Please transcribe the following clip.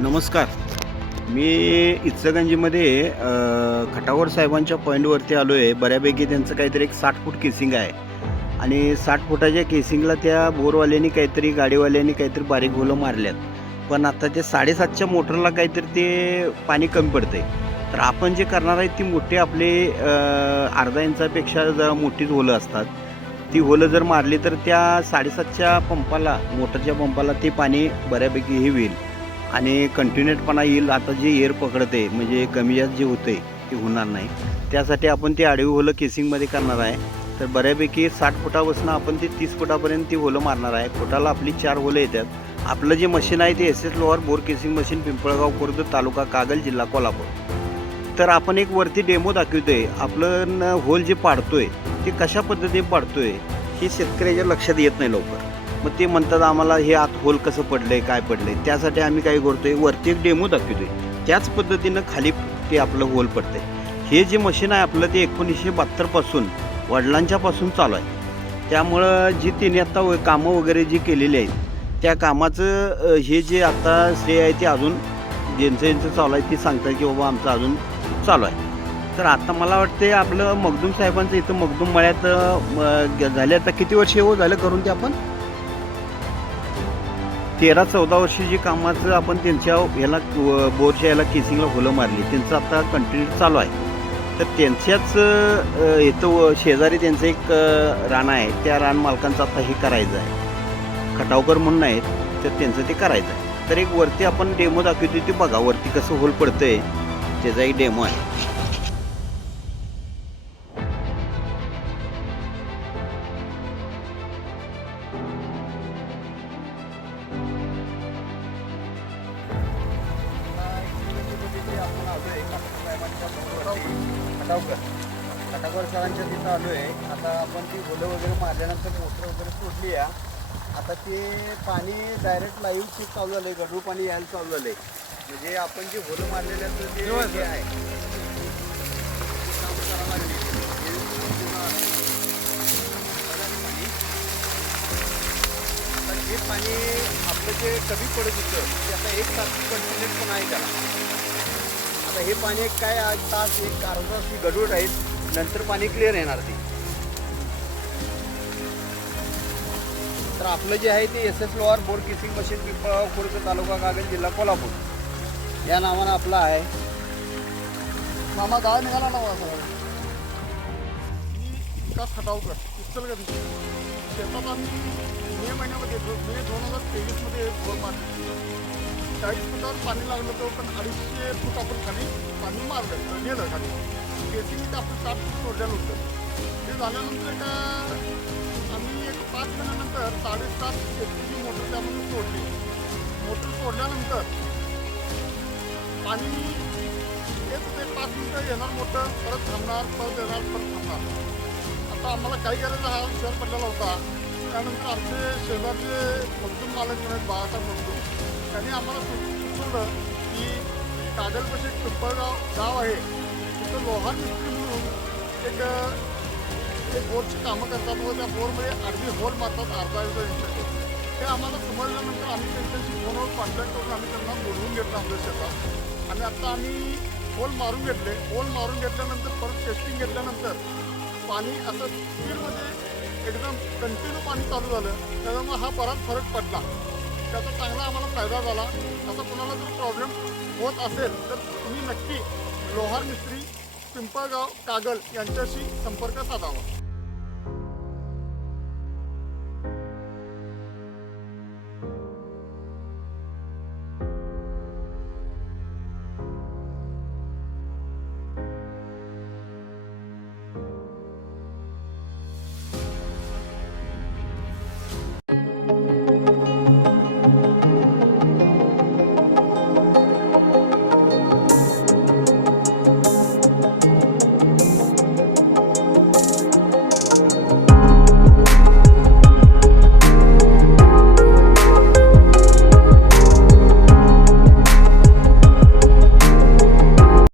नमस्कार. मी इचलगंजीमध्ये खटावर साहेबांच्या पॉईंटवरती आलो आहे बऱ्यापैकी त्यांचं काहीतरी एक साठ फूट केसिंग आहे. आणि साठ फुटाच्या केसिंगला त्या बोरवाल्यांनी काहीतरी गाडीवाल्यांनी काहीतरी बारीक होलं मारल्यात. पण आता ते साडेसातच्या मोटरला काहीतरी ते पाणी कमी पडतं आहे तर आपण जे करणार आहे ती मोठी आपले अर्धा इंचापेक्षा जरा मोठीच होलं असतात. ती होलं जर मारली तर त्या साडेसातच्या पंपाला मोटरच्या पंपाला ते पाणी बऱ्यापैकी हे होईल. आणि कंटिन्युएटपणा येईल आता जे एअर पकडते म्हणजे कमी जास्त जे होते ते होणार नाही. त्यासाठी आपण ते आडवी होलं केसिंगमध्ये करणार आहे. तर बऱ्यापैकी साठ फुटापासून आपण ते तीस फुटापर्यंत ती होलं मारणार आहे. फुटाला आपली चार होलं येतात. आपलं जे मशीन आहे ते S S lower bore casing machine Pimpalgaon Khurd तालुका कागल जिल्हा कोल्हापूर. तर आपण एक वरती डेमो दाखवतो आहे आपलं न- होल जे पाडतो आहे ते कशा पद्धतीने पाडतो आहे हे शेतकऱ्याच्या लक्षात येत नाही लवकर. मग ते म्हणतात आम्हाला हे आत होल कसं पडलंय काय पडलंय? त्यासाठी आम्ही काय करतोय. वरती एक डेमो दाखवतोय. त्याच पद्धतीनं खाली ते आपलं होल पडतंय. हे जे मशीन आहे आपलं ते एकोणीसशे बहात्तरपासून वडिलांच्यापासून चालू आहे. त्यामुळं जी तिने आत्ता व- कामं वगैरे जी केलेली आहेत त्या कामाचं हे जे आत्ता श्रेय आहे ते अजून ज्यांचं यांचं चालू आहे ते सांगतात की बाबा आमचं अजून चालू आहे. तर आता मला वाटते आपलं मगदूम साहेबांचं इथं मगदूम मळ्यात झाले आता किती वर्ष हो झालं करून ते आपण? तेरा चौदा वर्षी जी कामाचं आपण त्यांच्या ह्याला व- बोरच्या ह्याला केसिंगला होलं मारली त्यांचं आता कंटिन्यू चालू आहे. तर त्यांच्याच येतो इथं शेजारी त्यांचं एक रान आहे त्या रान मालकांचं आता हे करायचं आहे. खटावकर म्हणून आहेत तर त्यांचं ते करायचं आहे. तर एक वरती आपण डेमो दाखवतो ते बघा वरती कसं होल पडतं आहे त्याचा एक डेमो आहे. खटावकर सरांच्या तिथं आलो आहे आता आपण ती होलं वगैरे मारल्यानंतर मोटर वगैरे सोडली आहे आता ते पाणी डायरेक्ट लाईव्ह चेक चालू झालं आहे गढूळ पाणी यायला चालू झालं आहे म्हणजे आपण जे होलं मारलेलं जे हे आहे. ते लागेल. हे पाणी. आपलं जे कमी पडत होतं ते आता एक तास कंटिन्युट पण आहे त्याला आता हे पाणी एक काय आज तास एक अर्धा तास ही गडूळ राहील नंतर पाणी क्लिअर येणार ते. तर आपलं जे आहे ते S S lower bore casing machine Pimpalgaon Khurd तालुका कागद जिल्हा कोल्हापूर. या नावानं आपलं आहे. मामा गाव निघाला ना माझा. मी विकास खटावकर इचलगंज शेतात आम्ही मे महिन्यामध्ये मे दोन हजार तेवीसमध्ये बोर मारली. चाळीस फुटावर पाणी लागलं होतं पण अडीचशे फूट आपण खाली पाणी मारलं नेलं खाली. बेसिक ते आपलं सात फूट सोडलेलं होतं. ते झाल्यानंतर एका आम्ही एक पाच महिन्यानंतर साडेसात एचपीची मोटर त्यामध्ये सोडली. मोटर सोडल्यानंतर पाणी येत होते पाच मिनटं येणार मोठं परत थांबणार परत येणार परत थांबणार. आता आम्हाला काही करायचा हा विचार पडलेला होता. त्यानंतर आमचे शेजारचे पालक म्हणत बाळासाहेब म्हणतो त्यांनी आम्हाला सुचवलं की कागलपाशी एक पिंपळगाव गाव आहे तिथं लोहार मिस्त्री म्हणून एक ते बोरची कामं करतात व त्या बोरमध्ये अर्धी होल मारतात अर्धा अर्धा ते आम्हाला समजल्यानंतर आम्ही त्यांच्याशी फोनवर कॉन्टॅक्ट करून आम्ही त्यांना बोलवून घेतलं आमच्या शेतात. आणि आता आम्ही होल मारून घेतले. होल मारून घेतल्यानंतर परत टेस्टिंग घेतल्यानंतर पाणी असं स्पीडमध्ये एकदम कंटिन्यू पाणी चालू झालं. त्याच्यामुळे हा बराच फरक पडला. त्याचा चांगला आम्हाला फायदा झाला. असा कुणाला जर प्रॉब्लेम होत असेल तर तुम्ही नक्की लोहार मिस्त्री पिंपळगाव कागल यांच्याशी संपर्क साधावा.